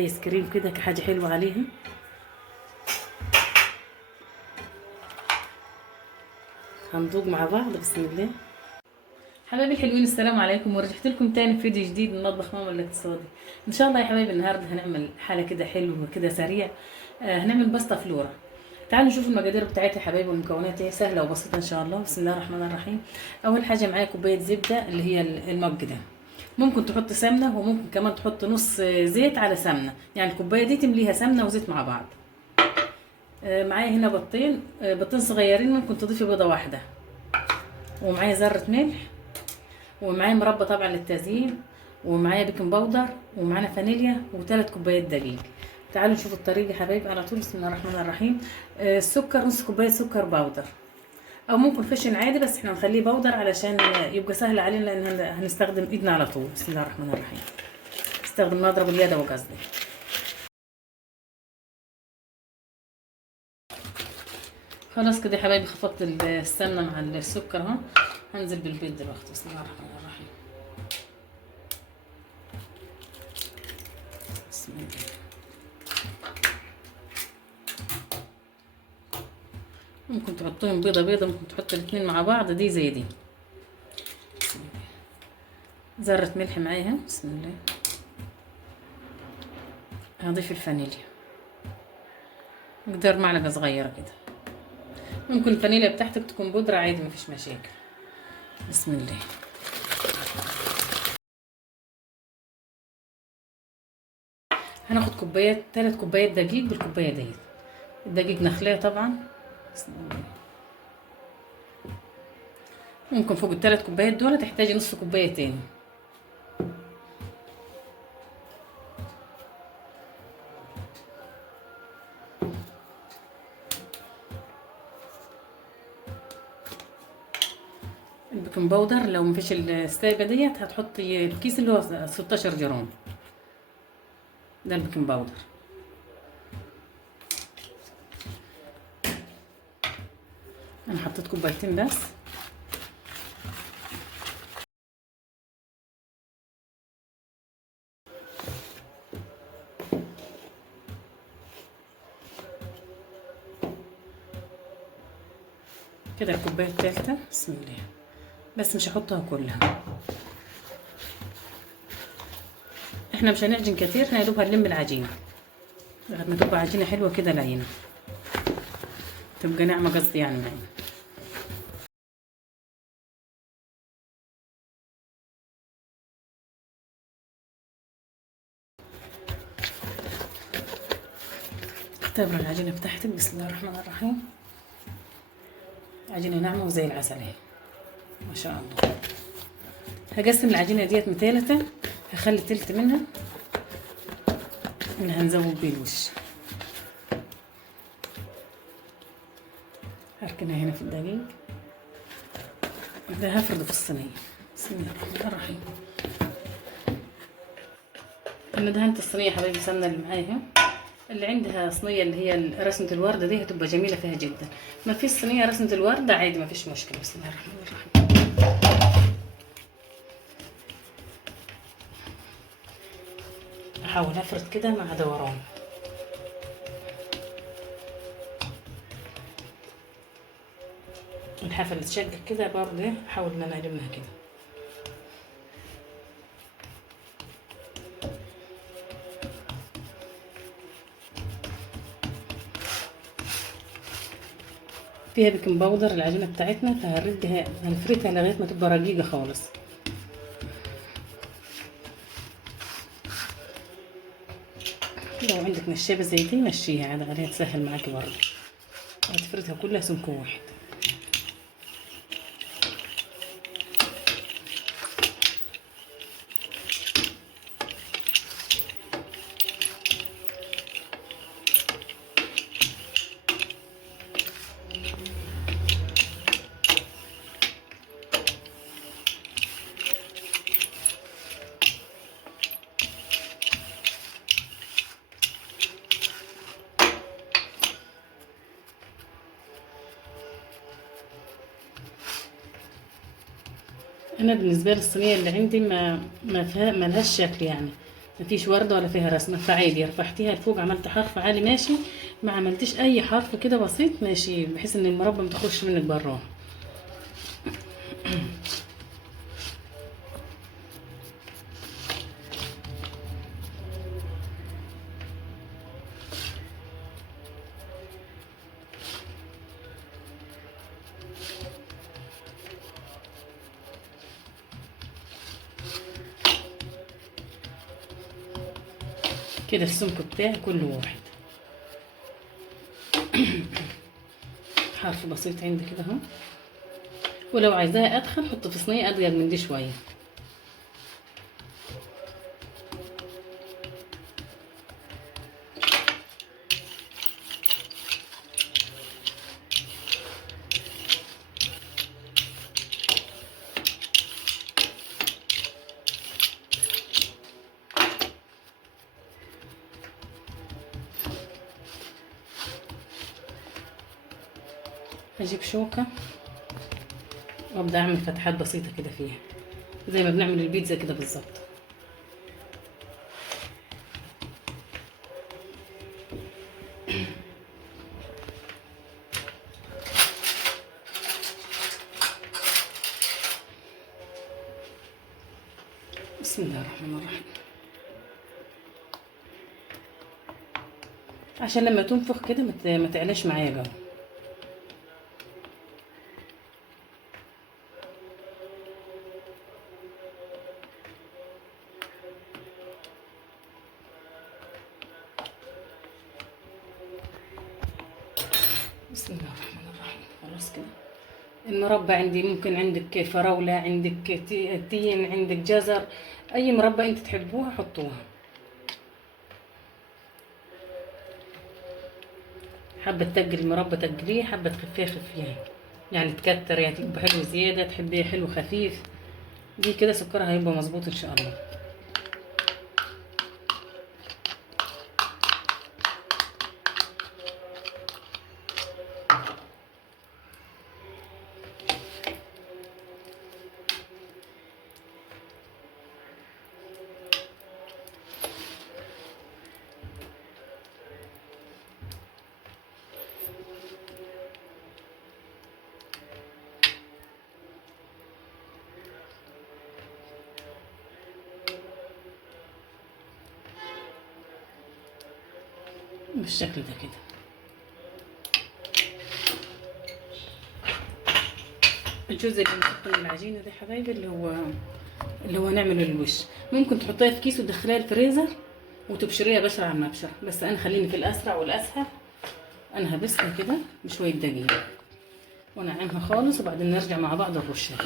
ايس كريم كده كحاجه حلوه عليها. هندوق مع بعض. بسم الله. حبايبي الحلوين، السلام عليكم، ورجعت لكم تاني في فيديو جديد من مطبخ ماما الاقتصادي. ان شاء الله يا حبايبي النهارده هنعمل حاجه كده حلوه كده سريع. هنعمل باستا فلورا. تعالوا نشوف المقادير بتاعتها يا حبايبي والمكونات. هي سهله وبسيطه ان شاء الله. بسم الله الرحمن الرحيم. اول حاجه معايا كوبايه زبده اللي هي المج ده. ممكن تحط سمنه وممكن كمان تحط نص زيت على سمنه، يعني الكوبايه دي تمليها سمنه وزيت مع بعض. معايا هنا بيضتين صغيرين، ممكن تضيفي بيضه واحده. ومعايا ذره ملح، ومعايا مربى طبعا للتزيين، ومعايا بيكنج باودر، ومعانا فانيليا، و3 كوبايات دقيق. تعالوا نشوف الطريقه يا حبايبي على طول. بسم الله الرحمن الرحيم. السكر نص كوبايه سكر باودر، او ممكن خشن عادي، بس احنا هنخليه باودر علشان يبقى سهل علينا، لان هنستخدم ايدنا على طول. بسم الله الرحمن الرحيم. استخدم مضرب اليد قصدي. خلاص كده يا حبايبي، خفقت السمنه مع السكر اهو. هنزل بالبيض دلوقتي. بسم الله الرحمن الرحيم. بسم الله. ممكن تحطوهم بيضه بيضه، ممكن تحطوا الاثنين مع بعض، دي زي دي. ذره ملح معاها. بسم الله. هضيف الفانيليا مقدار معلقه صغيره كده. ممكن الفانيليا بتاعتك تكون بودره عادي، مفيش مشاكل. بسم الله. هناخد 3 كوبايات دقيق بالكوبايه ديت. الدقيق نخليه طبعا. بسم الله. ممكن فوق ال3 كوبايات دول تحتاجي نص كوبايه تاني. البيكنج باودر لو مفيش السايبه ديت هتحطي الكيس اللي هو 16 جرام، ده البيكنج باودر. انا حطيت كوبايتين بس. كده الكوبايه الثالثه. بسم الله. بس مش هحطها كلها، احنا مش هنعجن كتير، احنا يا دوب هنلم العجينه لغايه ما تبقى عجينه حلوه كده لينه، تبقى ناعمه قصدي، يعني ناعمه. اختبر العجينه بتاعتك. بسم الله الرحمن الرحيم. عجينه ناعمه وزي العسل اهي ما شاء الله. هقسم العجينه ديت متالته، هخلي تلت منها اللي هنزود بيه الوش. هركنها هنا في الدقيق ده، هفرده في الصينيه. بسم الله الرحمن الرحيم. انا دهنت الصينيه يا حبايبي سمنه اللي معايا. اللي عندها صينيه اللي هي رسمه الورده دي هتبقى جميله فيها جدا. ما فيش صينيه رسمه الورده عادي، ما فيش مشكله. بسم الله الرحمن الرحيم. احاول افرد كده مع دوران. الحافه اللي تشقق كده برضه احاول ان انا المها كده. فيها بيكنج باودر العجينه بتاعتنا، فهنردها هنفردها لغايه ما تبقى رقيقه خالص. لو عندك نشابه زي دي مشيها عادي، عليها تسهل معاكي برضه. هتفردها كلها سمك واحد. انا بالنسبه لي الصينيه اللي عندي ما لهاش شكل، يعني مفيش وردة ولا فيها رسمة، فعادي رفعتيها لفوق عملت حرف عالي ماشي، ما عملتش اي حرف كده بسيط ماشي، بحيث ان المربى متخرجش منك براه. كده السمك بتاعي كله واحد. حرف بسيط عندي كده اهو، ولو عايزاها ادخن حط في صينيه اضيق من دي شويه. هجيب شوكه وابدا اعمل فتحات بسيطه كده فيها، زي ما بنعمل البيتزا كده بالظبط. بسم الله الرحمن الرحيم. عشان لما تنفخ كده ما تعلاش معايا جو. بسم الله الرحمن الرحيم. خلاص كده المربى عندي، ممكن عندك فراولة، عندك تين، عندك جزر، اي مربى انت تحبوها حطوها. حابة تقلي المربى تقليه، حابة تخفيه خفيه، يعني تكتر يعني تبقى حلو زيادة، تحبيه حلو خفيف. دي كده سكرها هيبقى مظبوط ان شاء الله. بالشكل ده كده. الجزء اللي بنحط من العجينه ده حبايبي اللي هو نعمل الوش، ممكن تحطيها في كيس وتدخليها الفريزر وتبشريها بشره على المبشر، بس انا خليني في الاسرع والاسهل. انا هبسها كده بشويه دقيق ونعمها خالص، وبعدين نرجع مع بعض نرشها.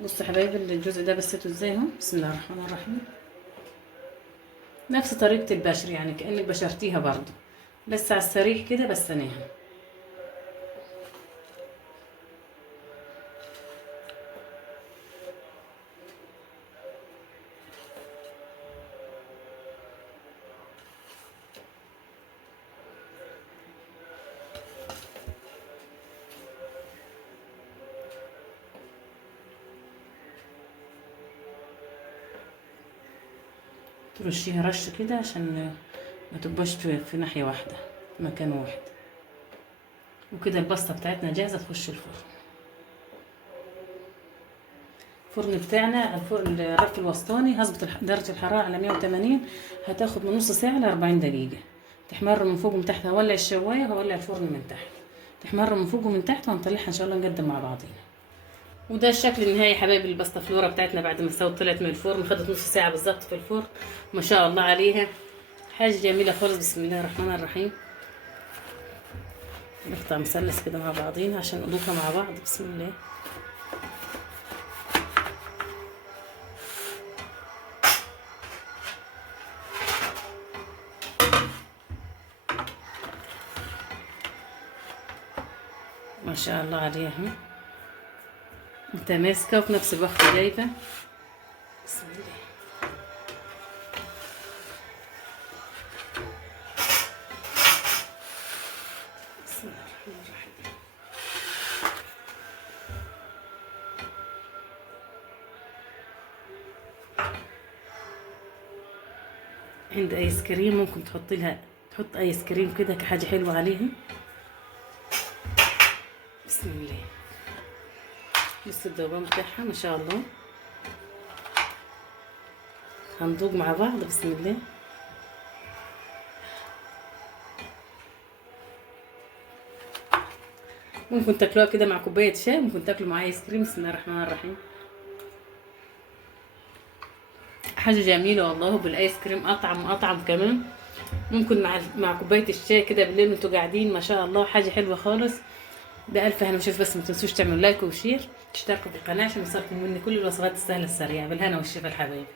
بصوا يا حبايبي الجزء ده بسيته ازاي اهو. بسم الله الرحمن الرحيم. نفس طريقه البشر، يعني كانك بشرتيها برضو، بس على السريع كده بستناها. ترشيها رش كده عشان ما تبقاش في ناحيه واحده، في مكان واحد. وكده الباستا بتاعتنا جاهزه تخش الفرن. الفرن بتاعنا الفرن الرف الوسطاني، هظبط درجه الحراره على 180، هتاخد من نص ساعه ل 40 دقيقه. تحمر من فوق ومن تحت. هولع الشوايه وهولع الفرن من تحت، تحمر من فوق ومن تحت، وهنطلعها ان شاء الله نقدم مع بعضينا. وده الشكل النهائي يا حبايبي الباستا فلورا بتاعتنا بعد ما استوت، طلعت من الفرن، خدت نص ساعه بالظبط في الفرن، ما شاء الله عليها، حاجه جميله خالص. بسم الله الرحمن الرحيم. نقطع مثلث كده مع بعضينا عشان نضيفها مع بعض. بسم الله. ما شاء الله عليها متماسكه وفي نفس الوقت جايبه. بسم الله. بسم الله الرحمن الرحيم. عند ايس كريم ممكن تحطي لها، تحط ايس كريم كده كحاجه حلوه عليها. بسم الله. بص الذوبان بتاعها ما شاء الله. هندوق مع بعض. بسم الله. ممكن تاكلوها كده مع كوبايه شاي، ممكن تاكلوا مع ايس كريم. بسم الله الرحمن الرحيم. حاجه جميله والله، بالايس كريم اطعم كمان. ممكن مع كوبايه الشاي كده بالليل وانتوا قاعدين. ما شاء الله حاجه حلوه خالص. ده الف هنا وشوف. بس ما تنسوش تعملوا لايك وشير، تشتركوا في القناه عشان يوصلكم مني كل الوصفات السهله السريعه. بالهنا والشفا الحبايب.